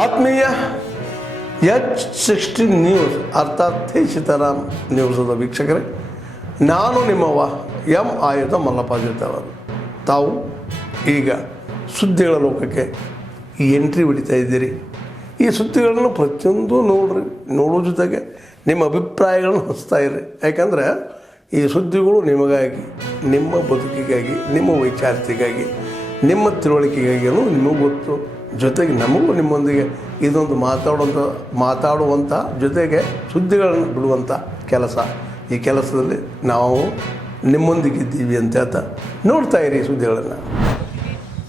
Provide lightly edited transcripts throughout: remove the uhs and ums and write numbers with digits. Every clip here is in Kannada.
ಆತ್ಮೀಯ H16 ನ್ಯೂಸ್ ಅರ್ಥಾತ್ ಸೀತಾರಾಮ್ ನ್ಯೂಸದ ವೀಕ್ಷಕರೇ, ನಾನು ನಿಮ್ಮವ ಎಂ ಆಯುಧ ಮಲ್ಲಪ್ಪ ಜೊತೆವರು. ತಾವು ಈಗ ಸುದ್ದಿಗಳ ಲೋಕಕ್ಕೆ ಎಂಟ್ರಿ ಹೊಡಿತಾ ಇದ್ದೀರಿ. ಈ ಸುದ್ದಿಗಳನ್ನು ಪ್ರತಿಯೊಂದು ನೋಡೋ ಜೊತೆಗೆ ನಿಮ್ಮ ಅಭಿಪ್ರಾಯಗಳನ್ನು ಹಂಚ್ತಾ ಇರಿ. ಯಾಕಂದರೆ ಈ ಸುದ್ದಿಗಳು ನಿಮಗಾಗಿ, ನಿಮ್ಮ ಬದುಕಿಗಾಗಿ, ನಿಮ್ಮ ವೈಚಾರಿಕೆಗಾಗಿ, ನಿಮ್ಮ ತಿಳುವಳಿಕೆಗಾಗಿಯೂ ನಿಮಗೂ ಗೊತ್ತು. ಜೊತೆಗೆ ನಮಗೂ ನಿಮ್ಮೊಂದಿಗೆ ಇದೊಂದು ಮಾತಾಡುವಂಥ ಜೊತೆಗೆ ಸುದ್ದಿಗಳನ್ನು ಬಿಡುವಂಥ ಕೆಲಸ. ಈ ಕೆಲಸದಲ್ಲಿ ನಾವು ನಿಮ್ಮೊಂದಿಗಿದ್ದೀವಿ ಅಂತ ಹೇಳ್ತಾ ನೋಡ್ತಾ ಇರಿ ಈ ಸುದ್ದಿಗಳನ್ನು.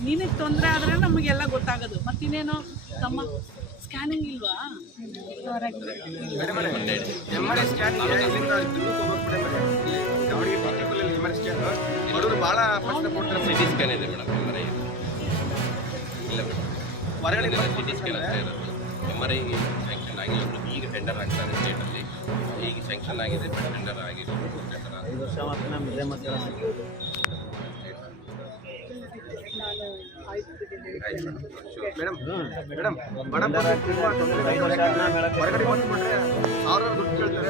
ನಿನಗೆ ತೊಂದರೆ ಆದರೆ ನಮಗೆಲ್ಲ ಗೊತ್ತಾಗೋದು. ಮತ್ತಿನ್ನೇನು ತಮ್ಮ ಸ್ಕ್ಯಾನಿಂಗ್ ಇಲ್ವಾ? ಸಿಟಿ ಸ್ಕ್ಯಾನ್ ಇದೆ ಮೇಡಮ್. ಇಲ್ಲ ಮೇಡಮ್, ಹೊರಗಡೆ ಸಿಟಿ ಸ್ಕ್ಯಾನ್ ಅಂತ ಇರೋದು. MRI ಸ್ಯಾಂಕ್ಷನ್ ಆಗಿಲ್ಲ ಮೇಡಮ್. ಈಗ ಟೆಂಡರ್ ಆಗ್ತಾರೆ ಸ್ಟೇಟಲ್ಲಿ. ಈಗ ಸ್ಯಾಂಕ್ಷನ್ ಆಗಿದೆ, ಟೆಂಡರ್ ಆಗಿದೆ. ಮೇಡಮ್ ಹೊರಗಡೆ ಬಂದುಬಿಟ್ರೆ ಸಾವಿರಾರು ದುಡ್ಡು ಕೇಳ್ತಾರೆ.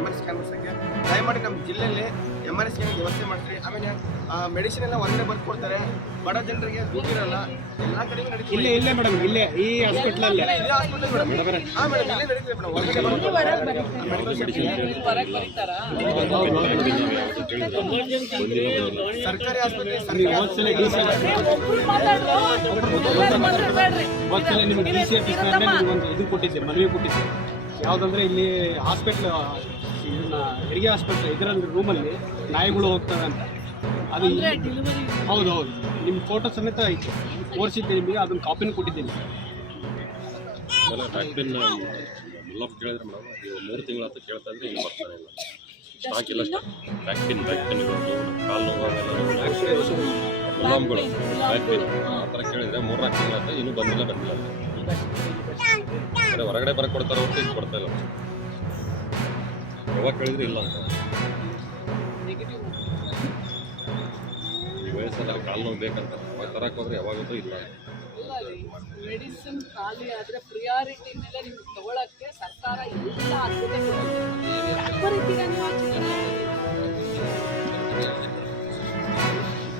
MRI ಸ್ಕ್ಯಾನರ್ಸ್ಗೆ ದಯಮಾಡಿ ನಮ್ಮ ಜಿಲ್ಲೆಯಲ್ಲಿ MRI ಸ್ಕ್ಯಾನ್ ವ್ಯವಸ್ಥೆ ಮಾಡ್ತೀವಿ. ಆಮೇಲೆ ಮೆಡಿಸಿನ್ ಎಲ್ಲ ಹೊರಗಡೆ ಬಂದು ಕೊಡ್ತಾರೆ. ಬಡ ಜನರಿಗೆ ದುಡ್ಡಿರಲ್ಲ. ಎಲ್ಲ ಕಡೆಗೂ ನಡೀತೀವಿ. ಇಲ್ಲೇ ಮೇಡಮ್, ಇಲ್ಲೇ ಈ ಹಾಸ್ಪಿಟ್ಲಲ್ಲಿ ಸರ್ಕಾರಿ ಆಸ್ಪತ್ರೆ ನಿಮಗೆ ಇದು ಕೊಟ್ಟಿದ್ದೆ, ಮನವಿ ಕೊಟ್ಟಿದ್ದೆ. ಯಾವುದಂದ್ರೆ ಇಲ್ಲಿ ಹಾಸ್ಪಿಟ್ಲ್, ಇದನ್ನ ಹೆರಿಗೆ ಹಾಸ್ಪಿಟ್ಲ್ ಇದರಲ್ಲಿ ರೂಮಲ್ಲಿ ನಾಯಿಗಳು ಹೋಗ್ತವೆ ಅಂತ. ಅದು ಹೌದು, ನಿಮ್ಮ ಫೋಟೋ ಸಮೇತ ಐತೆ, ತೋರಿಸಿದ್ದೆ ನಿಮಗೆ. ಅದನ್ನು ಕಾಪಿನ ಕೊಟ್ಟಿದ್ದೀನಿ. ಬ್ಯಾಕ್ ಪೇನ್ ಎಲ್ಲ ಕೇಳಿದ್ರೆ ಮೇಡಮ್, 3 ತಿಂಗಳಾತ ಕೇಳ್ತಾ ಇದ್ರೆ ಇಲ್ಲಿ ಬರ್ತಾನೆ ಇಲ್ಲ. ಸ್ಟಾಕ್ ಇಲ್ಲ. ಬ್ಯಾಕ್ ಪೇನ್ ಇರೋದು, ಕಾಲು ನೋವು, ಗುಲಾಮ್ಗಳು ಬ್ಯಾಕ್ ಪೇನ್ ಆ ಥರ ಕೇಳಿದರೆ 3-4 ತಿಂಗಳಾತ ಇನ್ನೂ ಬಂದಿಲ್ಲ ಅದೇ ಹೊರಗಡೆ ಬರಕ್ಕೆ ಕೊಡ್ತಾರೆ ಹೊರತು ಇದು ಕೊಡ್ತಾ ಇಲ್ಲ. ಯಾವಾಗ ಕೇಳಿದ್ರೆ ಇಲ್ಲ ಅಂತ. ಈ ವಯಸ್ಸಲ್ಲಿ ಕಾಲು ನೋವು ಬೇಕಂತ ಅವಾಗ ತರಕ್ಕೆ ಹೋದ್ರೆ ಯಾವಾಗಂತೂ ಇಲ್ಲ. ಮೆಡಿಸಿನ್ ಖಾಲಿ ಆದರೆ ಪ್ರಿಯಾರಿಟಿ ಮೇಲೆ ನಿಮ್ಗೆ ತಗೊಳಕ್ಕೆ ಸರ್ಕಾರ ಎಲ್ಲ ಆದ್ಯತೆ ಕೊಡುತ್ತೆ.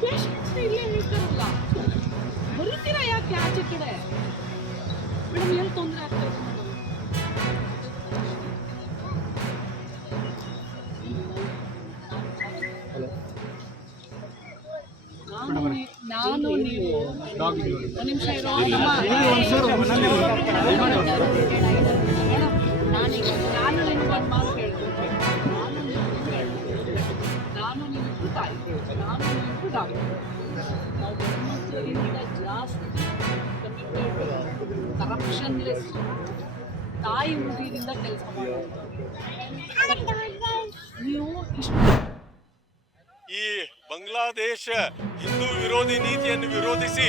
ಪೇಷಂಟ್ಸ್ ಇಲ್ಲೇ ನಿಲ್ತಾರಲ್ಲ, ಬರೀತೀರಾ ಯಾಕೆ ಆಚೆ ಕಡೆ? ಮೇಡಮ್ ಏನು ತೊಂದರೆ ಆಗ್ತದೆ? ನಾನು ನೀವು ಒಂದು ನಿಮಿಷ ಇರೋ. ನಾನು ನಿಮ್ಗೊಂದು ಮಾತು ಹೇಳ್ತೀನಿ. ನಾನು ನಿಮ್ಗೂ ತಾಯಿ, ನಾನು ನಿಮ್ಗೂ ಡಾಕ್ಟರ್. ನಾವು ಗಂಡಸರಿಗಿಂತ ಜಾಸ್ತಿ ಕಮಿಟೆಡ್, ಕರಪ್ಷನ್ಲೆಸ್, ತಾಯಿ ಹುಡುಗಿಯಿಂದ ಕೆಲಸ ಮಾಡೋದು. ನೀವು ಇಷ್ಟು ಈ ಬಾಂಗ್ಲಾದೇಶ ಹಿಂದೂ ವಿರೋಧಿ ನೀತಿಯನ್ನು ವಿರೋಧಿಸಿ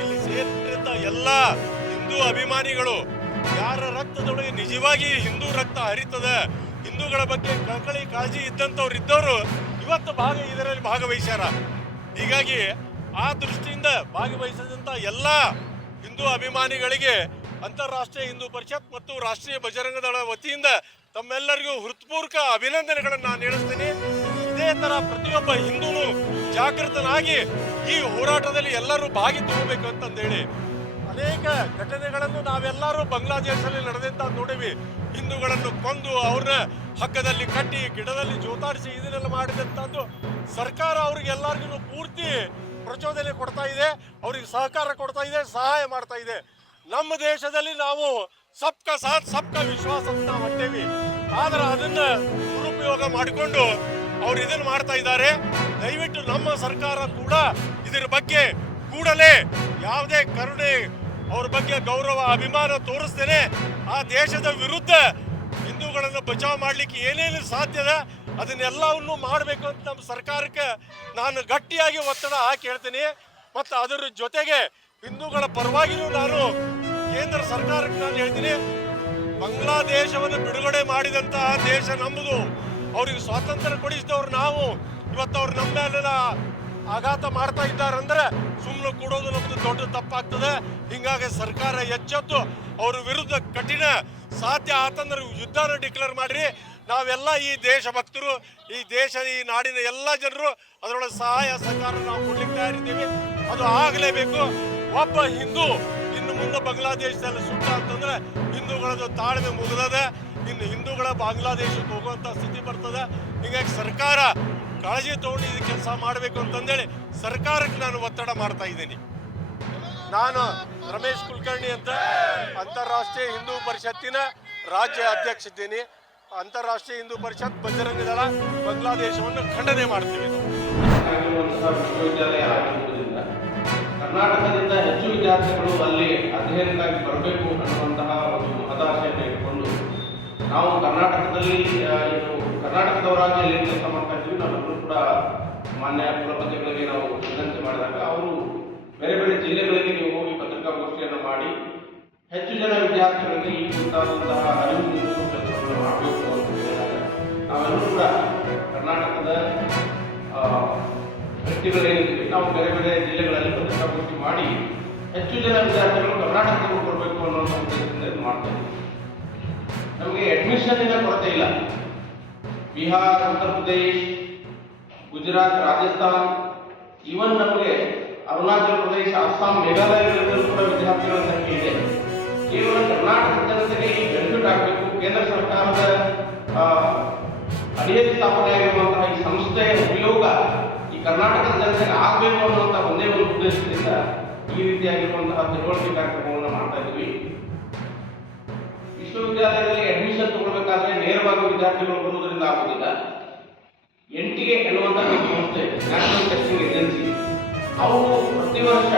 ಇಲ್ಲಿ ಸೇರಿದಂತ ಎಲ್ಲ ಹಿಂದೂ ಅಭಿಮಾನಿಗಳು, ಯಾರ ರಕ್ತದೊಳಗೆ ನಿಜವಾಗಿ ಹಿಂದೂ ರಕ್ತ ಹರಿತದ, ಹಿಂದೂಗಳ ಬಗ್ಗೆ ಕಳಕಳಿ ಕಾಳಜಿ ಇದ್ದಂಥವ್ರು ಇದ್ದವರು ಇವತ್ತು ಇದರಲ್ಲಿ ಭಾಗವಹಿಸ್ಯಾರ. ಹೀಗಾಗಿ ಆ ದೃಷ್ಟಿಯಿಂದ ಭಾಗವಹಿಸಿದಂಥ ಎಲ್ಲ ಹಿಂದೂ ಅಭಿಮಾನಿಗಳಿಗೆ ಅಂತಾರಾಷ್ಟ್ರೀಯ ಹಿಂದೂ ಪರಿಷತ್ ಮತ್ತು ರಾಷ್ಟ್ರೀಯ ಬಜರಂಗ ದಳ ವತಿಯಿಂದ ತಮ್ಮೆಲ್ಲರಿಗೂ ಹೃತ್ಪೂರ್ವಕ ಅಭಿನಂದನೆಗಳನ್ನು ನಾನು ಹೇಳಿಸ್ತೀನಿ. ಇದೇ ಥರ ಪ್ರತಿಯೊಬ್ಬ ಹಿಂದೂನು ಜಾಗೃತನಾಗಿ ಈ ಹೋರಾಟದಲ್ಲಿ ಎಲ್ಲರೂ ಭಾಗಿ ತಗೋಬೇಕು ಅಂತಂದೇಳಿ ಅನೇಕ ಘಟನೆಗಳನ್ನು ನಾವೆಲ್ಲರೂ ಬಾಂಗ್ಲಾದೇಶದಲ್ಲಿ ನಡೆದಂತ ನೋಡಿವಿ. ಹಿಂದೂಗಳನ್ನು ಕೊಂದು ಅವ್ರನ್ನ ಹಗ್ಗದಲ್ಲಿ ಕಟ್ಟಿ ಗಿಡದಲ್ಲಿ ಜೋತಾಡಿಸಿ ಇದನ್ನೆಲ್ಲ ಮಾಡಿದಂಥದ್ದು ಸರ್ಕಾರ ಅವ್ರಿಗೆಲ್ಲರಿಗೂ ಪೂರ್ತಿ ಪ್ರಚೋದನೆ ಕೊಡ್ತಾ ಇದೆ, ಅವ್ರಿಗೆ ಸಹಕಾರ ಕೊಡ್ತಾ ಇದೆ, ಸಹಾಯ ಮಾಡ್ತಾ ಇದೆ. ನಮ್ಮ ದೇಶದಲ್ಲಿ ನಾವು ಸಬ್ಕಾ ಸಾಥ್ ಸಬ್ಕಾ ವಿಶ್ವಾಸ ಅಂತ ನಾವು ಹೊಂಟೇವಿ. ಆದ್ರೆ ಅದನ್ನ ದುರುಪಯೋಗ ಮಾಡಿಕೊಂಡು ಅವ್ರು ಇದನ್ನು ಮಾಡ್ತಾ ಇದ್ದಾರೆ. ದಯವಿಟ್ಟು ನಮ್ಮ ಸರ್ಕಾರ ಕೂಡ ಇದರ ಬಗ್ಗೆ ಕೂಡಲೇ ಯಾವುದೇ ಕರುಣೆ, ಅವ್ರ ಬಗ್ಗೆ ಗೌರವ, ಅಭಿಮಾನ ತೋರಿಸ್ತೇನೆ ಆ ದೇಶದ ವಿರುದ್ಧ ಹಿಂದೂಗಳನ್ನು ಬಚಾವ್ ಮಾಡಲಿಕ್ಕೆ ಏನೇನು ಸಾಧ್ಯದ ಅದನ್ನೆಲ್ಲವನ್ನು ಮಾಡಬೇಕು ಅಂತ ನಮ್ಮ ಸರ್ಕಾರಕ್ಕೆ ನಾನು ಗಟ್ಟಿಯಾಗಿ ಒತ್ತಡ ಹಾಕಿ ಹೇಳ್ತೀನಿ. ಮತ್ತು ಅದರ ಜೊತೆಗೆ ಹಿಂದೂಗಳ ಪರವಾಗಿಯೂ ನಾನು ಕೇಂದ್ರ ಸರ್ಕಾರಕ್ಕೆ ನಾನು ಹೇಳ್ತೀನಿ, ಬಾಂಗ್ಲಾದೇಶವನ್ನು ಬಿಡುಗಡೆ ಮಾಡಿದಂತಹ ದೇಶ ನಮ್ಮದು. ಅವ್ರಿಗೆ ಸ್ವಾತಂತ್ರ್ಯ ಕೊಡಿಸಿದವ್ರು ನಾವು. ಇವತ್ತು ಅವ್ರು ನಮ್ಮ ಮೇಲೆಲ್ಲ ಆಘಾತ ಮಾಡ್ತಾ ಇದ್ದಾರಂದ್ರೆ ಸುಮ್ಮನೆ ಕೊಡೋದು ನಮ್ದು ದೊಡ್ಡ ತಪ್ಪಾಗ್ತದೆ. ಹಿಂಗಾಗಿ ಸರ್ಕಾರ ಎಚ್ಚೆತ್ತು ಅವ್ರ ವಿರುದ್ಧ ಕಠಿಣ ಸಾಧ್ಯ ಆತಂದ್ರೆ ಯುದ್ಧನ ಡಿಕ್ಲೇರ್ ಮಾಡ್ರಿ. ನಾವೆಲ್ಲ ಈ ದೇಶಭಕ್ತರು, ಈ ದೇಶದ ಈ ನಾಡಿನ ಎಲ್ಲ ಜನರು ಅದರೊಳಗೆ ಸಹಾಯ ಸಹಕಾರ ನಾವು ಕೊಡ್ಲಿಕ್ಕೆ ತಯಾರಿದ್ದೀವಿ. ಅದು ಆಗಲೇಬೇಕು. ಒಬ್ಬ ಹಿಂದೂ ಇನ್ನು ಮುಂದೆ ಬಾಂಗ್ಲಾದೇಶದಲ್ಲಿ ಸುಟ್ಟ ಅಂತಂದ್ರೆ ಹಿಂದೂಗಳದ್ದು ತಾಳ್ಮೆ ಮುಗಿದದೆ. ಇನ್ನು ಹಿಂದೂಗಳ ಬಾಂಗ್ಲಾದೇಶಕ್ಕೆ ಹೋಗುವಂಥ ಸ್ಥಿತಿ ಬರ್ತದೆ. ಹೀಗಾಗಿ ಸರ್ಕಾರ ಕಾಳಜಿ ತಗೊಂಡು ಇದು ಕೆಲಸ ಮಾಡಬೇಕು ಅಂತಂದೇಳಿ ಸರ್ಕಾರಕ್ಕೆ ನಾನು ಒತ್ತಡ ಮಾಡ್ತಾ ಇದ್ದೀನಿ. ನಾನು ರಮೇಶ್ ಕುಲಕರ್ಣಿ ಅಂತ ಅಂತಾರಾಷ್ಟ್ರೀಯ ಹಿಂದೂ ಪರಿಷತ್ತಿನ ರಾಜ್ಯ ಅಧ್ಯಕ್ಷ ಇದ್ದೀನಿ. ಅಂತಾರಾಷ್ಟ್ರೀಯ ಹಿಂದೂ ಪರಿಷತ್ ಬಜರಂಗ ದಳ ಬಾಂಗ್ಲಾದೇಶವನ್ನು ಖಂಡನೆ ಮಾಡ್ತೀವಿ. ವಿಶ್ವವಿದ್ಯಾಲಯ ಆಗಿರುವುದರಿಂದ ಕರ್ನಾಟಕದಿಂದ ಹೆಚ್ಚು ವಿದ್ಯಾರ್ಥಿಗಳು ಅಲ್ಲಿ ಅಧ್ಯಯನಕ್ಕಾಗಿ ಬರಬೇಕು ಅನ್ನುವಂತಹ ಒಂದು ಮಹದಾಶೆಯನ್ನು ಇಟ್ಕೊಂಡು ನಾವು ಕರ್ನಾಟಕದಲ್ಲಿ ಕರ್ನಾಟಕದವರಾಗಿ ಅಲ್ಲಿ ಕೆಲಸ ಮಾಡ್ತಾ ಇದ್ದೀವಿ. ನಾವೆಲ್ಲರೂ ಕೂಡ ಮಾನ್ಯ ಕುಲಪತಿಗಳಿಗೆ ನಾವು ವಿನಂತಿ ಮಾಡಿದಾಗ ಅವರು ಬೇರೆ ಬೇರೆ ಜಿಲ್ಲೆಗಳಿಗೆ ನೀವು ಹೋಗಿ ಪತ್ರಿಕಾಗೋಷ್ಠಿಯನ್ನು ಮಾಡಿ ಹೆಚ್ಚು ಜನ ವಿದ್ಯಾರ್ಥಿಗಳಿಗೆ ಈ ಕುರಿತಾದಂತಹ ಅರಿವು ಮೂಡಿಸುವ ಕೆಲಸವನ್ನು ಮಾಡಬೇಕು ಅಂತ ಹೇಳಿದಾಗ ನಾವೆಲ್ಲರೂ ಕೂಡ ಕರ್ನಾಟಕದ ವ್ಯಕ್ತಿಗಳೇನಿದ್ದೀವಿ ನಾವು ಬೇರೆ ಬೇರೆ ಜಿಲ್ಲೆಗಳಲ್ಲಿ ಪತ್ರಿಕಾಗೋಷ್ಠಿ ಮಾಡಿ ಹೆಚ್ಚು ಜನ ವಿದ್ಯಾರ್ಥಿಗಳು ಕರ್ನಾಟಕದಲ್ಲಿ ಬರಬೇಕು ಅನ್ನೋ ಉದ್ದೇಶದಿಂದ ಇದು ಮಾಡ್ತಾ ಇದ್ದೀವಿ. ನಮಗೆ ಅಡ್ಮಿಷನ್ನಿನ ಕೊರತೆ ಇಲ್ಲ. ಬಿಹಾರ್, ಉತ್ತರ ಪ್ರದೇಶ್, ಗುಜರಾತ್, ರಾಜಸ್ಥಾನ್, ಈವನ್ ನಮಗೆ ಅರುಣಾಚಲ ಪ್ರದೇಶ, ಅಸ್ಸಾಂ, ಮೇಘಾಲಯಗಳಲ್ಲೂ ಕೂಡ ವಿದ್ಯಾರ್ಥಿಗಳ ಸಂಖ್ಯೆ ಇದೆ. ಕೇವಲ ಕರ್ನಾಟಕದ ಜನತೆಗೆ ಈ ಬೆನಿಫಿಟ್ ಆಗಬೇಕು. ಕೇಂದ್ರ ಸರ್ಕಾರದ ಅಡಿಯಲ್ಲಿ ಸ್ಥಾಪನೆಯಾಗಿರುವಂತಹ ಈ ಸಂಸ್ಥೆಯ ಉಪಯೋಗ ಈ ಕರ್ನಾಟಕದ ಜನತೆಗೆ ಆಗಬೇಕು ಅನ್ನುವಂತಹ ಒಂದೇ ಒಂದು ಉದ್ದೇಶದಿಂದ ಈ ರೀತಿಯಾಗಿರುವಂತಹ ತಿಳುವಳಿಕೆ ಕಾರ್ಯಕ್ರಮವನ್ನು ಮಾಡ್ತಾ ಇದ್ವಿ. ವಿಶ್ವವಿದ್ಯಾಲಯದಲ್ಲಿ ಅಡ್ಮಿಷನ್ ತಗೊಳ್ಬೇಕಾದ್ರೆ ನೇರವಾಗಿ ವಿದ್ಯಾರ್ಥಿಗಳು ಬರುವುದರಿಂದ ಆಗುವುದಿಲ್ಲ. NTA ಎನ್ನುವಂತಹ ಸಂಸ್ಥೆ, ನ್ಯಾಷನಲ್ ಟೆಸ್ಟಿಂಗ್ ಏಜೆನ್ಸಿ, ಅವರು ಪ್ರತಿ ವರ್ಷ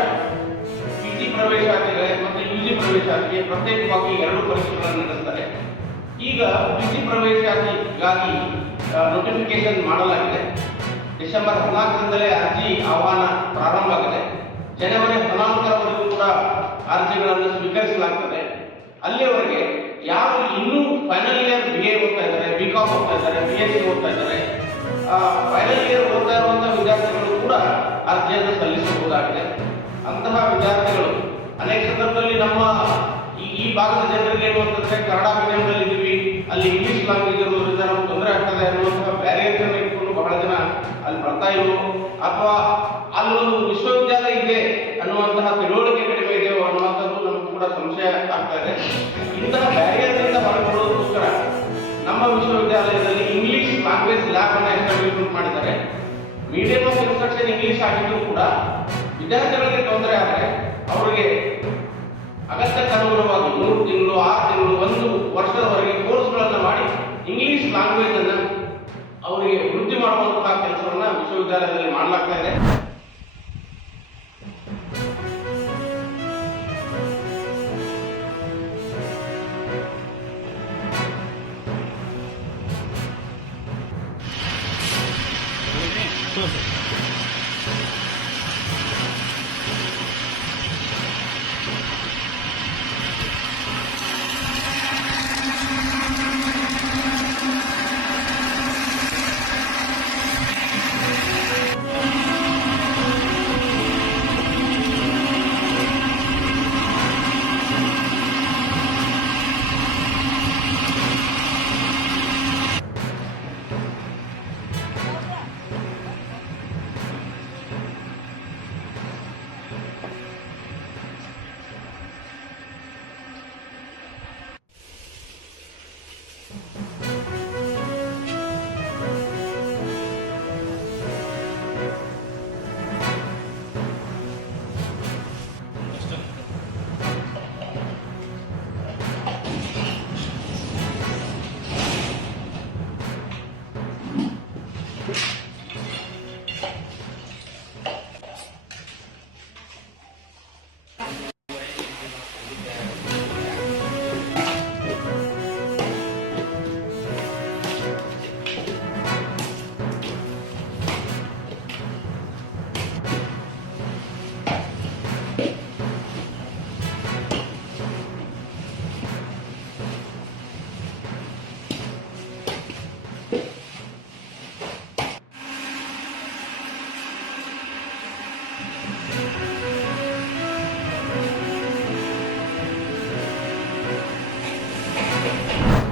PT ಪ್ರವೇಶಾತಿಗೆ ಮತ್ತು UG ಪ್ರವೇಶಾತಿಗೆ ಪ್ರತ್ಯೇಕವಾಗಿ 2 ಪರೀಕ್ಷೆಗಳನ್ನು ನಡೆಸ್ತಾರೆ. ಈಗ PT ಪ್ರವೇಶಾತಿಗಾಗಿ ನೋಟಿಫಿಕೇಶನ್ ಮಾಡಲಾಗಿದೆ. ಡಿಸೆಂಬರ್ 14ರಿಂದಲೇ ಅರ್ಜಿ ಆಹ್ವಾನ ಪ್ರಾರಂಭ ಆಗಿದೆ. ಜನವರಿ 14ರವರೆಗೂ ಕೂಡ ಅರ್ಜಿಗಳನ್ನು ಸ್ವೀಕರಿಸಲಾಗ್ತದೆ. ಅಲ್ಲಿಯವರೆಗೆ ಯಾರು ಇನ್ನೂ ಫೈನಲ್ ಇಯರ್ BA ಓದ್ತಾ ಇದ್ದಾರೆ, BCom ಓದ್ತಾ ಇದ್ದಾರೆ, BSc ಓದ್ತಾ ಇದ್ದಾರೆ, ಫೈನಲ್ ಇಯರ್ ಓದ್ತಾ ಇರುವಂತಹ ವಿದ್ಯಾರ್ಥಿಗಳು ಕೂಡ ಅರ್ಜಿಯನ್ನು ಸಲ್ಲಿಸಬಹುದಾಗಿದೆ. ಅಂತಹ ವಿದ್ಯಾರ್ಥಿಗಳು ಅನೇಕ ಸಂದರ್ಭದಲ್ಲಿ ನಮ್ಮ ಈ ಭಾಗದ ಜನರಿಗೆ ಏನು ಅಂತಂದ್ರೆ ಕನ್ನಡ ಮೀಡಿಯಂನಲ್ಲಿ ಇದ್ದೀವಿ, ಅಲ್ಲಿ ಇಂಗ್ಲಿಷ್ ಲ್ಯಾಂಗ್ವೇಜ್ ಇರೋದ್ರಿಂದ ನಮ್ಗೆ ತೊಂದರೆ ಆಗ್ತದೆ ಅನ್ನುವಂತಹ ಬ್ಯಾರಿಯರ್ಗಳನ್ನು ಇಟ್ಕೊಂಡು ಬಹಳ ಜನ ಅಲ್ಲಿ ಬರ್ತಾ ಇದ್ರು. ಅಥವಾ ಅಲ್ಲೊಂದು ವಿಶ್ವವಿದ್ಯಾಲಯ ಇದೆ ಅನ್ನುವಂತಹ ತಿಳುವಳಿಕೆ ಕಡಿಮೆ ಇದೆ ಅನ್ನುವಂಥದ್ದು ನಮ್ಗೆ ಕೂಡ ಸಂಶಯ ಆಗ್ತಾ ಇದೆ. ಇಂತಹ ಬ್ಯಾರಿಯರ್ನಿಂದ ಹೊರಗೊಳ್ಳೋದಕ್ಕೋಸ್ಕರ ನಮ್ಮ ವಿಶ್ವವಿದ್ಯಾಲಯದಲ್ಲಿ ಇಂಗ್ಲಿಷ್ ಲ್ಯಾಂಗ್ವೇಜ್ ಲ್ಯಾಬ್ ಅನ್ನು ಎಸ್ಟಾಬ್ಲಿಷ್ಮೆಂಟ್ ಮಾಡಿದ್ದಾರೆ. ಮೀಡಿಯಂ ಆಫ್ ಇನ್ಸ್ಟ್ರಕ್ಷನ್ ಇಂಗ್ಲಿಷ್ ಆಗಿದ್ರು ಕೂಡ ವಿದ್ಯಾರ್ಥಿಗಳಿಗೆ ತೊಂದರೆ ಆದರೆ ಅವರಿಗೆ ಅಗತ್ಯಕ್ಕೆ ಅನುಗುಣವಾಗಿ 3 ತಿಂಗಳು, 6 ತಿಂಗಳು, 1 ವರ್ಷದವರೆಗೆ ಕೋರ್ಸ್ಗಳನ್ನು ಮಾಡಿ ಇಂಗ್ಲಿಷ್ ಲ್ಯಾಂಗ್ವೇಜ್ ಅನ್ನು ಅವರಿಗೆ ವೃದ್ಧಿ ಮಾಡುವಂತಹ ಕೆಲಸವನ್ನ ವಿಶ್ವವಿದ್ಯಾಲಯದಲ್ಲಿ ಮಾಡಲಾಗ್ತಾ ಇದೆ.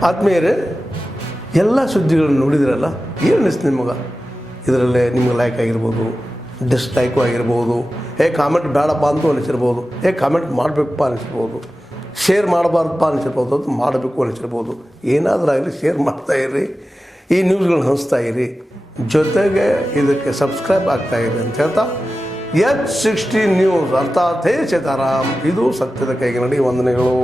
ಆತ್ಮೀಯರೇ, ಎಲ್ಲ ಸುದ್ದಿಗಳನ್ನು ನೋಡಿದ್ರಲ್ಲ, ಏನು ಅನಿಸ್ತು ನಿಮಗೆ? ಇದರಲ್ಲೇ ನಿಮ್ಗೆ ಲೈಕ್ ಆಗಿರ್ಬೋದು, ಡಿಸ್ಲೈಕು ಆಗಿರ್ಬೋದು, ಕಾಮೆಂಟ್ ಬೇಡಪ್ಪ ಅಂತೂ ಅನಿಸಿರ್ಬೋದು, ಕಾಮೆಂಟ್ ಮಾಡಬೇಕಪ್ಪ ಅನಿಸಿರ್ಬೋದು, ಶೇರ್ ಮಾಡಬಾರ್ದಪ್ಪ ಅನಿಸಿರ್ಬೋದು, ಅದು ಮಾಡಬೇಕು ಅನಿಸಿರ್ಬೋದು. ಏನಾದರೂ ಆಗಲಿ ಶೇರ್ ಮಾಡ್ತಾಯಿರಿ, ಈ ನ್ಯೂಸ್ಗಳನ್ನ ಹಂಚ್ತಾ ಇರಿ, ಜೊತೆಗೆ ಇದಕ್ಕೆ ಸಬ್ಸ್ಕ್ರೈಬ್ ಆಗ್ತಾಯಿರಿ ಅಂತ ಹೇಳ್ತಾ H16 ನ್ಯೂಸ್ ಅರ್ಥಾತ್ ಹೇ ಸೀತಾರಾಮ್, ಇದು ಸತ್ಯದ ಕೈಗೆ ನಡಿ. ವಂದನೆಗಳು.